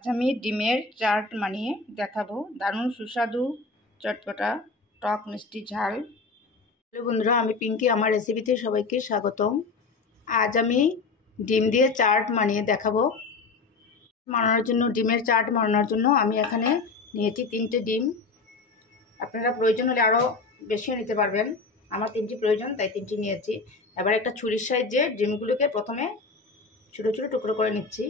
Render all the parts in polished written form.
আচ্ছা, আমি ডিমের চাট বানিয়ে দেখাবো। দারুণ সুস্বাদু, চটপটা, টক মিষ্টি ঝাল। হ্যালো বন্ধুরা, আমি পিঙ্কি, আমার রেসিপিতে সবাইকে স্বাগতম। আজ আমি ডিম দিয়ে চাট বানিয়ে দেখাবো। ডিমের চাট বানানোর জন্য আমি এখানে নিয়েছি 3টে ডিম। আপনারা প্রয়োজন হলে আরও বেশিও নিতে পারবেন। আমার 3টি প্রয়োজন, তাই 3টি নিয়েছি। এবার একটা ছুরির সাহায্যে ডিমগুলোকে প্রথমে ছোটো ছোটো টুকরো করে নিচ্ছি।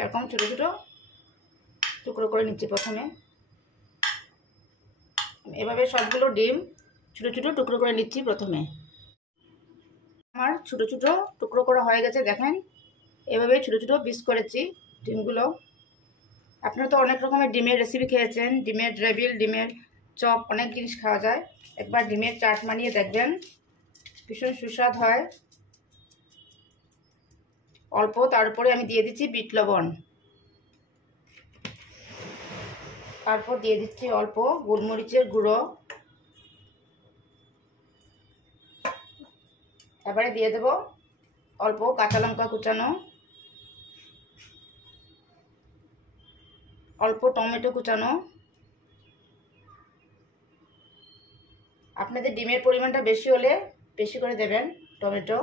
এরকম ছোটো ছোটো টুকরো করে নিচ্ছি প্রথমে। এভাবে সবগুলো ডিম ছোটো ছোটো টুকরো করে নিচ্ছি প্রথমে। আমার ছোটো ছোটো টুকরো করা হয়ে গেছে, দেখেন। এভাবে ছোটো ছোটো পিস করেছি ডিমগুলো। আপনারা তো অনেক রকমের ডিমের রেসিপি খেয়েছেন, ডিমের ড্রেভিল, ডিমের চপ, অনেক জিনিস খাওয়া যায়। একবার ডিমের চাট বানিয়ে দেখবেন, ভীষণ সুস্বাদ হয়। অল্প তার উপরে আমি দিয়ে দিচ্ছি বিট লবণ, তারপর দিয়ে দিচ্ছি অল্প গোলমরিচের গুঁড়ো। এবারে দিয়ে দেব অল্প কাঁচা লঙ্কা কুচানো, অল্প টমেটো কুচানো। আপনাদের ডিমের পরিমাণটা বেশি হলে বেশি করে দেবেন টমেটো।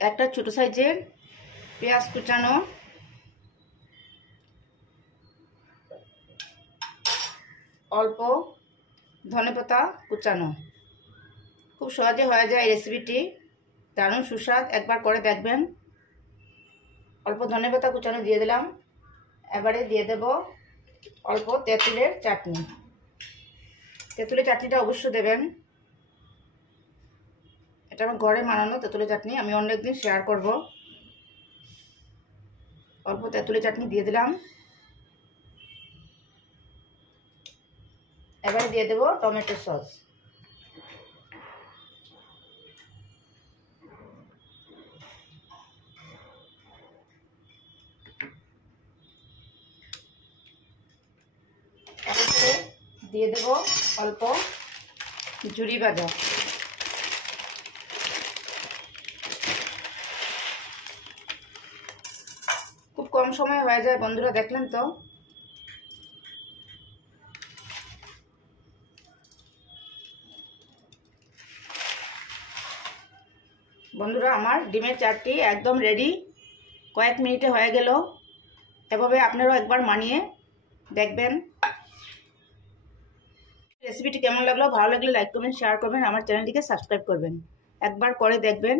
একটা ছোটো সাইজের পেঁয়াজ কুচানো, অল্প ধনেপাতা কুচানো। খুব সহজে হয়ে যায় এই রেসিপিটি, দারুণ সুস্বাদ, একবার করে দেখবেন। অল্প ধনেপাতা কুচানো দিয়ে দিলাম। এবারে দিয়ে দেব অল্প তেঁতুলের চাটনি। তেঁতুলের চাটনিটা অবশ্যই দেবেন, এটা আমার ঘরে বানানো তেঁতুলের চাটনি, আমি অন্য একদিন শেয়ার করব। অল্প তেঁতুলের চাটনি দিয়ে দিলাম। এবারে দিয়ে দেব টমেটো সস। এরপরে দিয়ে দেব অল্প ঝুরি ভাজা। খুব কম সময় হয়ে যায় বন্ধুরা, দেখলেন তো। বন্ধুরা, আমার ডিমের চাটটি একদম রেডি, কয়েক মিনিটে হয়ে গেল। এভাবে আপনারাও একবার বানিয়ে দেখবেন। রেসিপিটি কেমন লাগলো, ভালো লাগলে লাইক করবেন, শেয়ার করবেন, আমার চ্যানেলটিকে সাবস্ক্রাইব করবেন। একবার করে দেখবেন।